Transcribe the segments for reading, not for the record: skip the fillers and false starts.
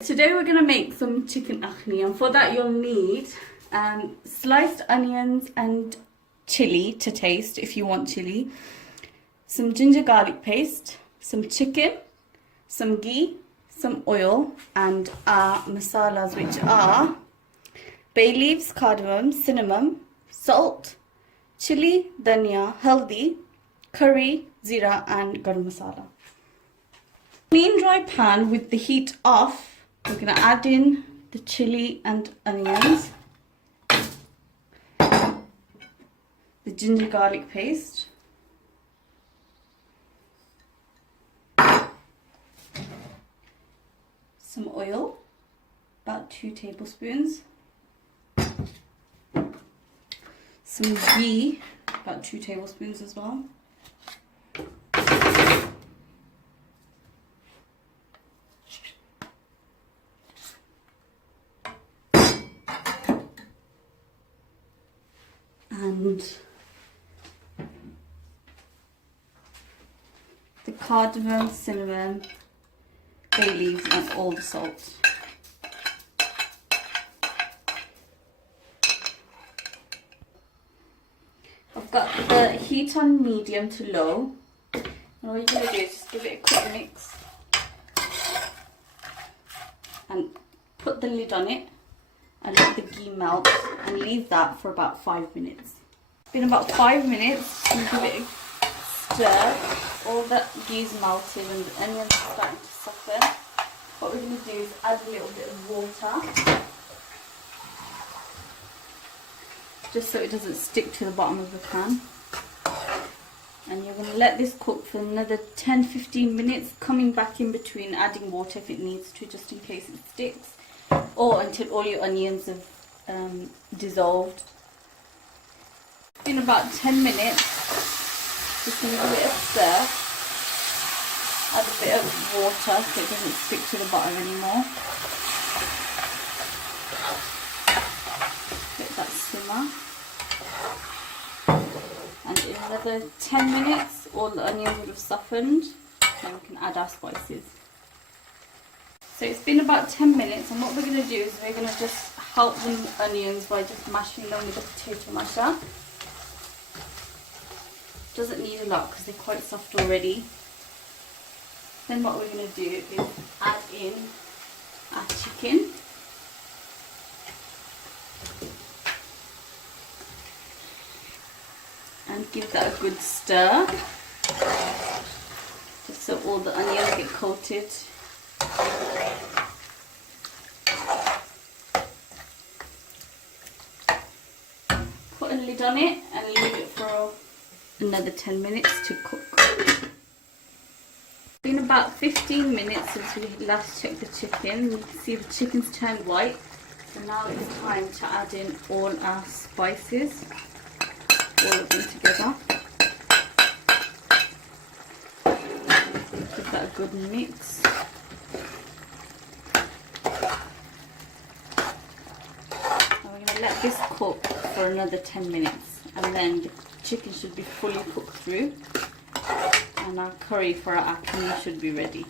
Today we're going to make some chicken akhni, and for that you'll need sliced onions and chilli to taste if you want chilli, some ginger garlic paste, some chicken, some ghee, some oil, and our masalas, which are bay leaves, cardamom, cinnamon, salt, chili, dhania, haldi, curry, zira, and garam masala. Clean dry pan with the heat off. We're going to add in the chili and onions, the ginger garlic paste, some oil, about 2 tablespoons, some ghee, about 2 tablespoons as well, and the cardamom, cinnamon, bay leaves, and all the salt. I've got the heat on medium to low, and all you're going to do is just give it a quick mix and put the lid on it and let the ghee melt and leave that for about 5 minutes. It's been about 5 minutes, you give it a stir. All the ghee is melted and the onions are starting to soften. What we're going to do is add a little bit of water, just so it doesn't stick to the bottom of the pan. And you're going to let this cook for another 10-15 minutes, coming back in between, adding water if it needs to, just in case it sticks, or until all your onions have dissolved. It's been about 10 minutes. Just going to give it a stir. Add a bit of water so it doesn't stick to the bottom anymore. Let that simmer. And in another 10 minutes, all the onions would have softened. Then we can add our spices. So it's been about 10 minutes, and what we're going to do is we're going to just help the onions by just mashing them with a potato masher. Doesn't need a lot because they're quite soft already. Then what we're going to do is add in our chicken. And give that a good stir, just so all the onions get coated. Put a lid on it and leave it for another 10 minutes to cook. It's been about 15 minutes since we last checked the chicken. You can see the chicken's turned white. So now it's time to add in all our spices, all of them together. Give that a good mix. We're going to let this cook for another 10 minutes, and then the chicken should be fully cooked through, and our curry for our akhni should be ready.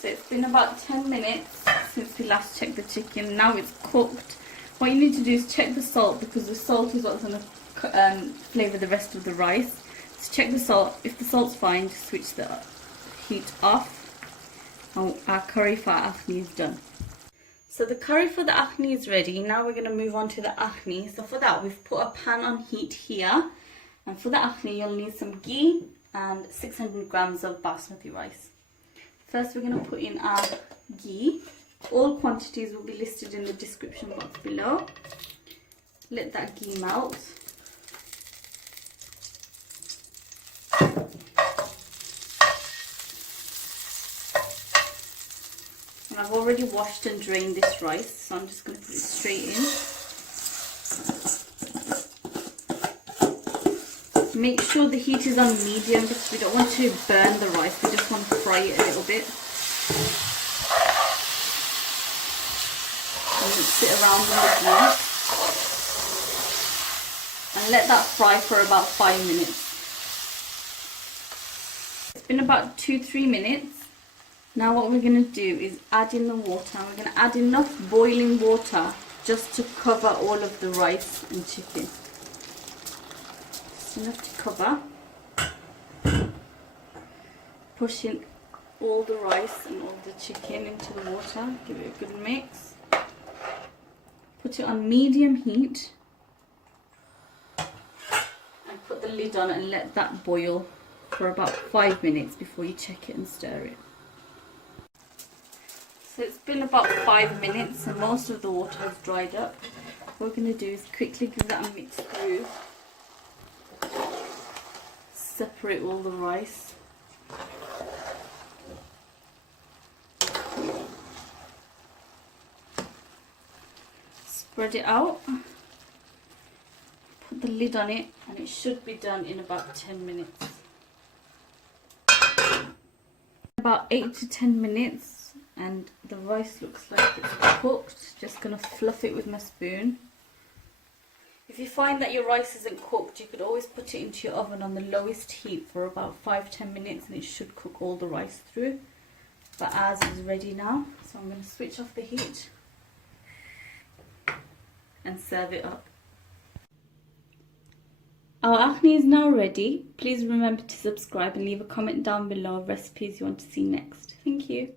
So it's been about 10 minutes since we last checked the chicken. Now it's cooked. What you need to do is check the salt, because the salt is what's going to flavour the rest of the rice. So check the salt. If the salt's fine, just switch the heat off. And our curry for our akhni is done. So the curry for the akhni is ready. Now we're going to move on to the akhni. So for that, we've put a pan on heat here. And for the akhni, you'll need some ghee and 600 grams of basmati rice. First, we're going to put in our ghee. All quantities will be listed in the description box below. Let that ghee melt. And I've already washed and drained this rice, so I'm just going to put it straight in. Make sure the heat is on medium, because we don't want to burn the rice, we just want to fry it a little bit. And mix it around in the ghee. And let that fry for about 5 minutes. It's been about 2-3 minutes. Now what we're going to do is add in the water. We're going to add enough boiling water just to cover all of the rice and chicken. Just enough to cover. Push in all the rice and all the chicken into the water. Give it a good mix. Put it on medium heat. And put the lid on and let that boil for about 5 minutes before you check it and stir it. So it's been about 5 minutes and most of the water has dried up. What we're going to do is quickly give that a mix through. Separate all the rice. Spread it out. Put the lid on it and it should be done in about 10 minutes. About 8 to 10 minutes and the rice looks like it's cooked. Just going to fluff it with my spoon. If you find that your rice isn't cooked, you could always put it into your oven on the lowest heat for about 5-10 minutes and it should cook all the rice through. But ours is ready now, so I'm going to switch off the heat and serve it up. Our akhni is now ready. Please remember to subscribe and leave a comment down below of recipes you want to see next. Thank you.